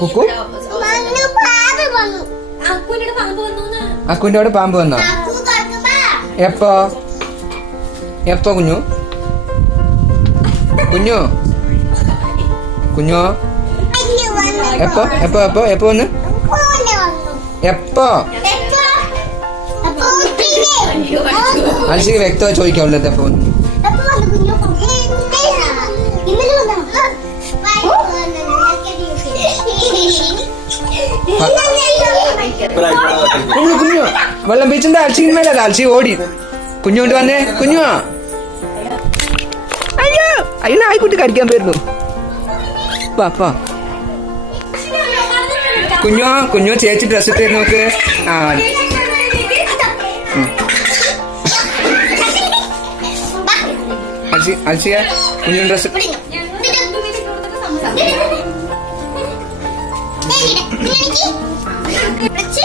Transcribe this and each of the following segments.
കുക്കു? അക്കുവിന്റെ അവിടെ പാമ്പ് വന്നോ? എപ്പോ? എപ്പോ കുഞ്ഞു? കുഞ്ഞു? കുഞ്ഞു? എപ്പോ? എപ്പോ? എപ്പോ? എപ്പോ വന്ന്? എപ്പോ? അൽസിക്ക് വ്യക്തമായി ചോദിക്കാവുള്ളത് എപ്പോ വന്ന്? കുഞ്ഞു കുഞ്ഞു വെള്ളം വെച്ചിട്ടുണ്ട് അൽസിന് മേലെ അൽസി ഓടി. കുഞ്ഞു കൊണ്ട് വന്നേ കുഞ്ഞു. അയ്യോ അയ്യോ നായ്ക്കുട്ടി കടിക്കാൻ വരുന്നു പാപ്പാ കുഞ്ഞു കുഞ്ഞു ചേച്ചി ഡ്രസ് ഇട്ട് നോക്ക്. ആ അൽസി അൽസിയ കുഞ്ഞു ഡ്രസ്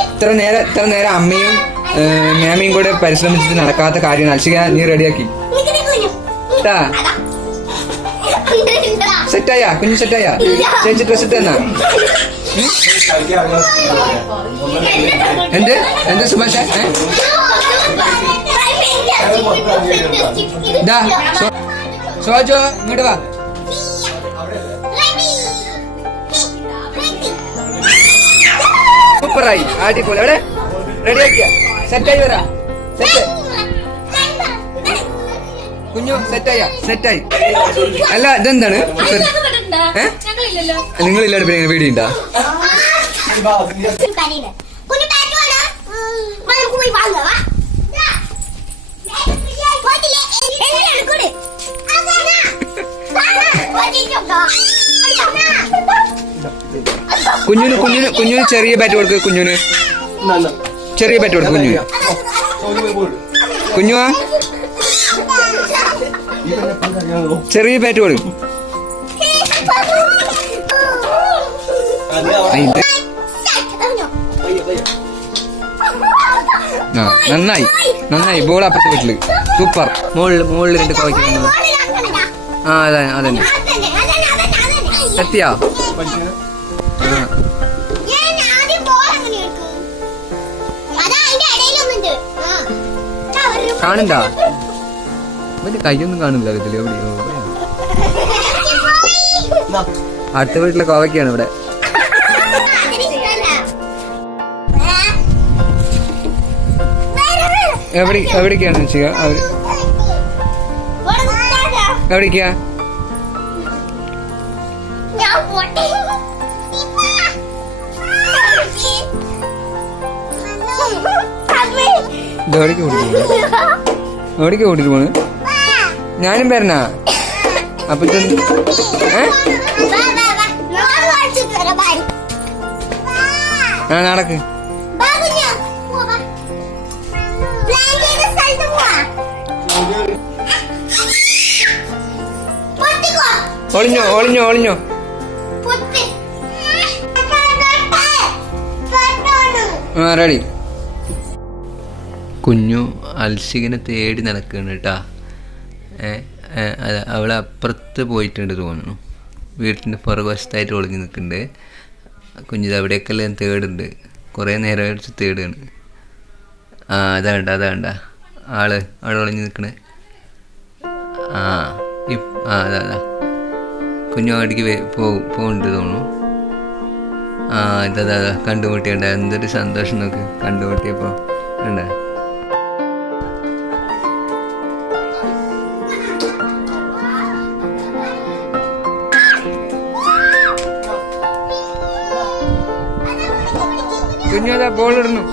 ഇത്ര നേരം ഇത്ര നേരം അമ്മയും മാമിയും കൂടെ പരിശ്രമിച്ചിട്ട് നടക്കാത്ത കാര്യം അൽസിക നീ റെഡിയാക്കി. സെറ്റായ കുഞ്ഞു സെറ്റായ ചേച്ചി ഡ്രസ് ഇട്ട് എന്നാ എന്ത് എന്ത് സുഭാഷ ഏ? ദാ, സോ- സോജോ ഇങ്ങോട്ട് വാ സൂപ്പറായി. അടിപൊളി. എവിടെ? റെഡിയാക്കിയ സെറ്റായി വരാ. സെറ്റ് കുഞ്ഞു സെറ്റായ സെറ്റായി അല്ല ഇതെന്താണ്? നിങ്ങളില്ലാണ്ട് പിന്നെ ഇങ്ങനെ വീഡിയോ ഉണ്ടാ കുഞ്ഞുന് കുഞ്ഞുന് കുഞ്ഞുന് ചെറിയ ബാറ്റ് കൊടുക്ക് കുഞ്ഞുന്. ചെറിയ ബാറ്റ് കൊടുക്ക് കുഞ്ഞു കുഞ്ഞു ചെറിയ ബാറ്റ് കൊടുക്കും ആ നന്നായി. നന്നായി. ബോൾ അപ്പുറത്തെ വീട്ടിൽ. സൂപ്പർ മുകളിൽ മുകളിൽ രണ്ട് കോവയ്ക്കുന്നത് ആ അതെ അതന്നെ. എത്തിയാ? കാണണ്ടാ. ഇവന്റെ കൈയൊന്നും കാണില്ല ഇതിൽ എവിടെയോ അടുത്ത വീട്ടിലെ കോവയ്ക്കാണ് ഇവിടെ. എവിടെ എവിടേക്കാണ് ചെയ്യുക അവർ എവിടേക്കാ? ഇതെവിടേക്ക് ഓടിക്കുന്നു എവിടേക്ക് ഓടിട്ട് പോണ്. ഞാനും വരണാ അപ്പൊ ആ നടക്ക്. ഒളിഞ്ഞോ ഒളിഞ്ഞോ ഒളിഞ്ഞോ. ആ റെഡി. കുഞ്ഞു അൽസികനെ തേടി നടക്കുകയാണ് കേട്ടാ അവളെ അപ്പുറത്ത് പോയിട്ടുണ്ട് തോന്നുന്നു. വീട്ടിന്റെ പുറകുവശത്തായിട്ട് ഒളിഞ്ഞു നിൽക്കുന്നുണ്ട്. കുഞ്ഞിത് അവിടേക്കെല്ലാം തേടുണ്ട്. കുറേ നേരം അടിച്ച് തേടുകയാണ്. ആ അതാണ്ട അതാണ്ട ആൾ അവിടെ ഒളിഞ്ഞു നിൽക്കണേ. ആ ആ അതാ അതാ. കുഞ്ഞു അവിടേക്ക് പോകും പോകുന്നുണ്ട് തോന്നുന്നു. ആ ഇതാ അതാ ഇതാ എന്തൊരു സന്തോഷം നോക്ക്. കണ്ടുമുട്ടിയപ്പോൾ ഉണ്ട് കുഞ്ഞു ബോൾ ഇടുന്നു.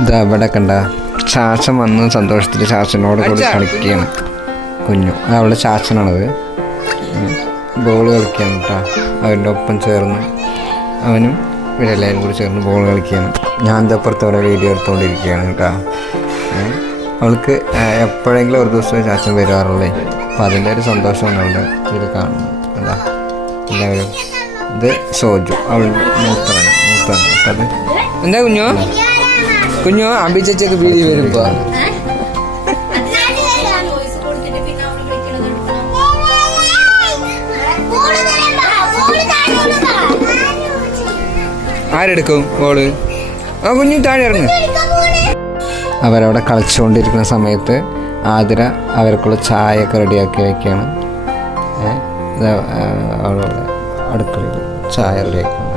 ഇതാ ഇവിടെ കണ്ട. ചാച്ചൻ വന്ന് സന്തോഷത്തിൽ ചാച്ചനോട് കൂടി കളിക്കുകയാണ്. കുഞ്ഞു. അവളുടെ ചാച്ചനാണത്. ബോൾ കളിക്കുകയാണ് കേട്ടോ അവന്റെ ഒപ്പം ചേർന്ന് അവനും ഇവരെല്ലാവരും കൂടി ചേർന്ന് ബോൾ കളിക്കുകയാണ്. ഞാൻ ഇതപ്പുറത്ത് അവരെ വീഡിയോ എടുത്തുകൊണ്ടിരിക്കുകയാണ് കേട്ടോ അവൾക്ക് എപ്പോഴെങ്കിലും ഒരു ദിവസം ചാച്ചൻ വരുവാറുള്ളേ അപ്പോൾ അതിന്റെ ഒരു സന്തോഷമാണ് അവളുടെ ഇത് കാണുന്നത് എന്താ എല്ലാവരും. ഇത് സോജു. അവളുടെ മൂത്താണ് മൂത്താണ് അത് എന്താ കുഞ്ഞോ? കുഞ്ഞോ അമ്പി ചേച്ചിയൊക്കെ വീതി വരുമ്പോൾ ആരെടുക്കും? ഓൾ. ആ കുഞ്ഞു താഴെ ഇറങ്ങും. അവരവിടെ കളിച്ചുകൊണ്ടിരിക്കുന്ന സമയത്ത് ആതിര അവർക്കുള്ള ചായയൊക്കെ റെഡിയാക്കി വയ്ക്കുകയാണ്. അടുക്കളയിൽ ചായ റെഡിയാക്കണം